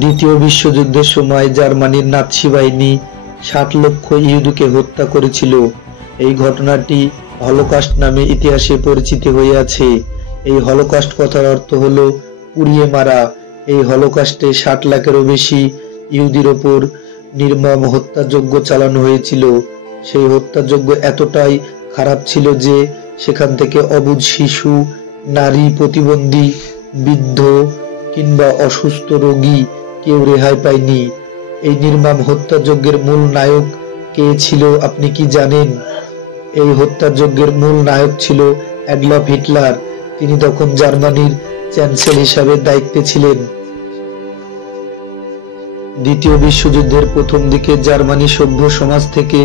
দ্বিতীয় বিশ্বযুদ্ধের সময় জার্মানির নাৎসি বাহিনী ৬০ লক্ষ ইহুদিকে হত্যা করেছিল। এই ঘটনাটি হলোকস্ট নামে ইতিহাসে পরিচিত হয়ে আছে। এই হলোকস্ট কথার অর্থ হলো পুড়িয়ে মারা। এই হলোকস্টে ৬০ লাখেরও বেশি ইহুদির ওপর নির্মম হত্যাযজ্ঞ চালানো হয়েছিল। সেই হত্যাযজ্ঞ এতটাই খারাপ ছিল যে সেখান থেকে অবুঝ শিশু, নারী, প্রতিবন্ধী, বৃদ্ধ কিংবা অসুস্থ রোগী কেউ রেহাই পায়নি। এই নির্মম হত্যাযজ্ঞের মূল নায়ক কে ছিল আপনি কি জানেন? এই হত্যাযজ্ঞের মূল নায়ক ছিল অ্যাডলফ হিটলার। তিনি তখন জার্মানির চ্যান্সেলর হিসাবে দায়িত্বে ছিলেন। দ্বিতীয় বিশ্বযুদ্ধের প্রথম দিকে জার্মানি সভ্য সমাজ থেকে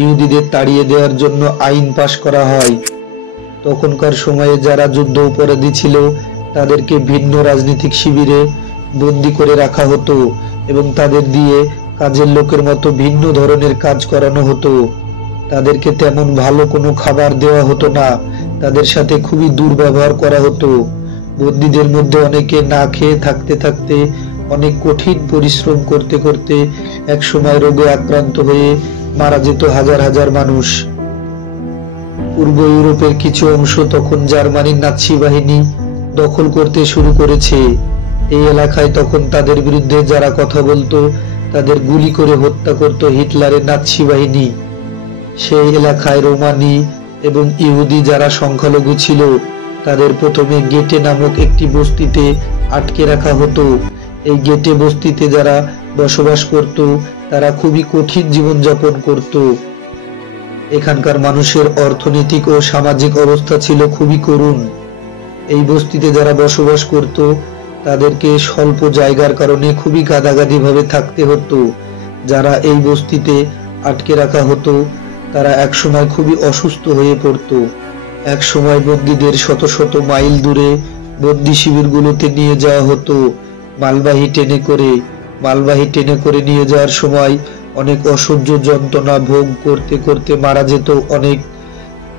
ইহুদিদের তাড়িয়ে দেওয়ার জন্য আইন পাশ করা হয়। তখনকার সময়ে যারা যুদ্ধ অপরাধী ছিল তাদেরকে ভিন্ন রাজনৈতিক শিবিরে বন্দী করে রাখা হতো এবং তাদের দিয়ে কাজের লোকের মতো ভিন্ন ধরনের কাজ করানো হতো। তাদেরকে তেমন ভালো কোনো খাবার দেওয়া হতো না, তাদের সাথে খুবই দুর্ব্যবহার করা হতো। বন্দীদের মধ্যে অনেকে না খেয়ে থাকতে থাকতে, অনেক কঠিন পরিশ্রম করতে করতে একসময় রোগে আক্রান্ত হয়ে মারা যেত হাজার হাজার মানুষ। পূর্ব ইউরোপের কিছু অংশ তখন জার্মানির নাৎসি বাহিনী দখল করতে শুরু করেছে। এই এলাকায় তখন তাদের বিরুদ্ধে যারা কথা বলতো তাদের গুলি করে হত্যা করত হিটলারের নাৎসি বাহিনী। সেই এলাকায় রোমানি এবং ইহুদি যারা সংখ্যালঘু ছিল তাদের প্রথমে গেটে নামক একটি বস্তিতে আটকে রাখা হতো। এই গেটে বস্তিতে যারা বসবাস করত তারা খুবই কঠিন জীবনযাপন করত। এখানকার মানুষের অর্থনৈতিক ও সামাজিক অবস্থা ছিল খুবই করুণ। এই বস্তিতে যারা বসবাস করত তাদেরকে স্বল্প জায়গার কারণে খুবই গাদাগাদি ভাবে থাকতে হতো। যারা এই বস্তিতে আটকে রাখা হতো তারা একসময় খুবই অসুস্থ হয়ে পড়ত। একসময় বন্দীদের শত শত মাইল দূরে বন্দি শিবিরগুলোতে নিয়ে যাওয়া হতো মালবাহী ট্রেনে করে নিয়ে যাওয়ার সময় অনেক অসহ্য যন্ত্রণা ভোগ করতে করতে মারা যেত অনেক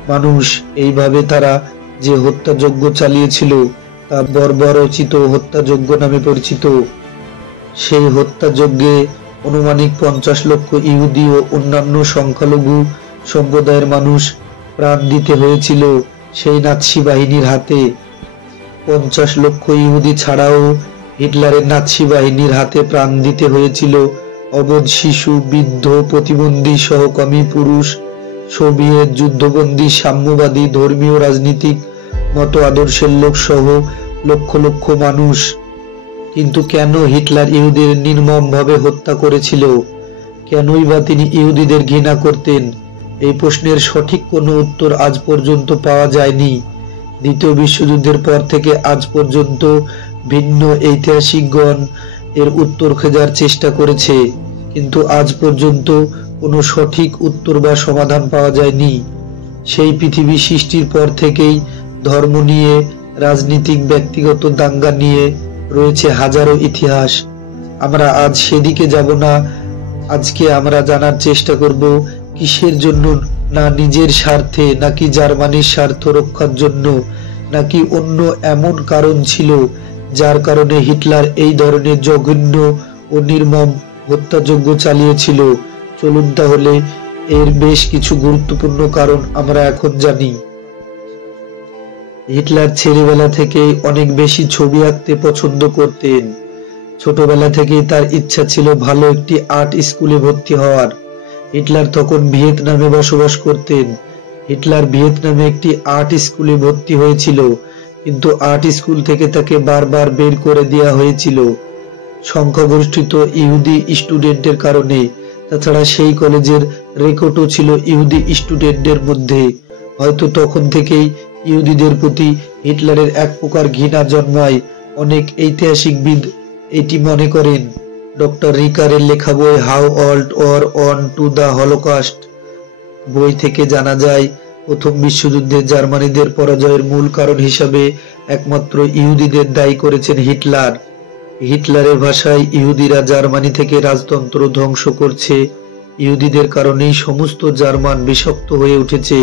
মানুষ। এইভাবে তারা যে হত্যাযজ্ঞ চালিয়েছিল তা বর্বরোচিত হত্যাযজ্ঞ নামে পরিচিত। সেই হত্যাযজ্ঞে আনুমানিক 50 লক্ষ ইহুদি ও অন্যান্য সংখ্যালঘু সম্প্রদায়ের মানুষ প্রাণ দিতে হয়েছিল সেই নাৎসি বাহিনীর হাতে। 50 লক্ষ ইহুদি ছাড়াও হিটলারের নাৎসি বাহিনীর হাতে প্রাণ দিতে হয়েছিল অবুঝ শিশু, বৃদ্ধ, প্রতিবন্ধী, সহকর্মী পুরুষ, সোভিয়েত যুদ্ধবন্দী, সাম্যবাদী, ধর্মীয় রাজনীতিক মত আদর্শের লোক সহ লক্ষ লক্ষ মানুষ। কিন্তু কেন হিটলার ইহুদিদের নির্মমভাবে হত্যা করেছিল? কেনই বা তিনি ইহুদিদের ঘৃণা করতেন? এই প্রশ্নের সঠিক কোনো উত্তর আজ পর্যন্ত পাওয়া যায়নি। দ্বিতীয় বিশ্বযুদ্ধের পর থেকে আজ পর্যন্ত ভিন্ন ঐতিহাসিকগণ এর উত্তর খোঁজার চেষ্টা করেছে, কিন্তু আজ পর্যন্ত কোনো সঠিক উত্তর বা সমাধান পাওয়া যায়নি। সেই পৃথিবী সৃষ্টির পর থেকেই ধর্ম নিয়ে, রাজনীতিক, ব্যক্তিগত দাঙ্গা নিয়ে রয়েছে হাজারো ইতিহাস। আমরা আজ সেদিকে যাব না। আজকে আমরা জানার চেষ্টা করব কিসের জন্য, না নিজের স্বার্থে, নাকি জার্মানির স্বার্থ রক্ষার জন্য, নাকি অন্য এমন কারণ ছিল যার কারণে হিটলার এই ধরনের জঘন্য ও নির্মম হত্যাযজ্ঞ চালিয়েছিল। চলুন তাহলে এর বেশ কিছু গুরুত্বপূর্ণ কারণ আমরা এখন জানি। হিটলার ছেলেবেলা থেকেই অনেক বেশি ছবি আঁকতে পছন্দ করতেন। ছোটবেলা থেকেই তার ইচ্ছা ছিল ভালো একটি আর্ট স্কুলে ভর্তি হওয়ার। হিটলার তখন ভিয়েতনামে বসবাস করতেন। হিটলার ভিয়েতনামে একটি আর্ট স্কুলে ভর্তি হয়েছিল, কিন্তু আর্ট স্কুল থেকে তাকে বারবার বের করে দেওয়া হয়েছিল সংখ্যাগরিষ্ঠিত ইহুদি স্টুডেন্টের কারণে। তাছাড়া সেই কলেজের রেকর্ডও ছিল ইহুদি স্টুডেন্টদের মধ্যে। হয়তো তখন থেকেই ইহুদিদের প্রতি হিটলারের এক প্রকার ঘৃণা জন্মায়। অনেক ঐতিহাসিকবিদ এটি মনে করেন। ডক্টর রিকারের লেখা বই how old war on to the Holocaust বই থেকে জানা যায় প্রথম বিশ্বযুদ্ধে জার্মানিদের পরাজয়ের মূল কারণ হিসাবে একমাত্র ইহুদিদের দায়ী করেছেন হিটলার। হিটলারের ভাষায় ইহুদিরা জার্মানি থেকে রাজতন্ত্র ধ্বংস করছে, ইহুদিদের কারণেই সমস্ত জার্মান বিষাক্ত হয়ে উঠেছে।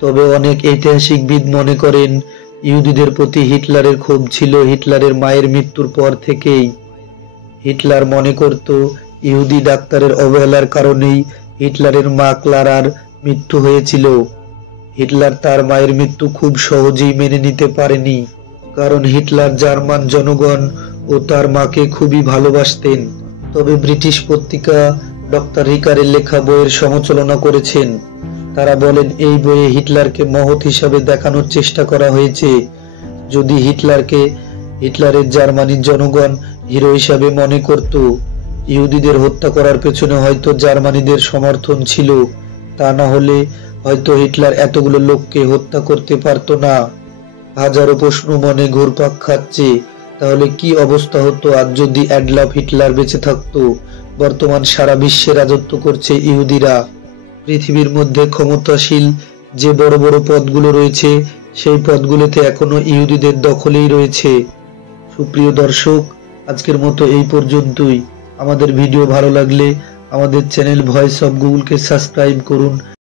তবে অনেক ঐতিহাসিকবিদ মনে করেন ইহুদিদের প্রতি হিটলারের ক্ষোভ ছিল হিটলারের মায়ের মৃত্যুর পর থেকেই। হিটলার মনে করত ইহুদি ডাক্তারের অবহেলার কারণেই হিটলারের মা ক্লারার মৃত্যু হয়েছিল। হিটলার তার মায়ের মৃত্যু খুব সহজেই মেনে নিতে পারেনি, কারণ হিটলার জার্মান জনগণ ও তার মাকে খুবই ভালোবাসতেন। তবে ব্রিটিশ পত্রিকা ডক্টর রিকারের লেখা বইয়ের সমালোচনা করেছেন। তারা বলেন এই বইয়ে হিটলারকে মহৎ হিসাবে দেখানোর চেষ্টা করা হয়েছে। যদি হিটলারের জার্মানির জনগণ হিরো হিসাবে মনে করত, ইহুদিদের হত্যা করার পেছনে হয়তো জার্মানিদের সমর্থন ছিল, তা না হলে হয়তো হিটলার এতগুলো লোককে হত্যা করতে পারত না। হাজারো প্রশ্ন মনে ঘুরপাক খাচ্ছে, তাহলে কি অবস্থা হতো আজ যদি অ্যাডলফ হিটলার বেঁচে থাকতো? বর্তমান সারা বিশ্বে রাজত্ব করছে ইহুদিরা। পৃথিবীর মধ্যে ক্ষমতাশীল যে বড় বড় পদগুলো রয়েছে, সেই পদগুলোতে এখনো ইহুদিদের দখলেই রয়েছে। সুপ্রিয় দর্শক, আজকের মতো এই পর্যন্তই। আমাদের ভিডিও ভালো লাগলে আমাদের চ্যানেল ভয়েস অফ গুগলকে সাবস্ক্রাইব করুন।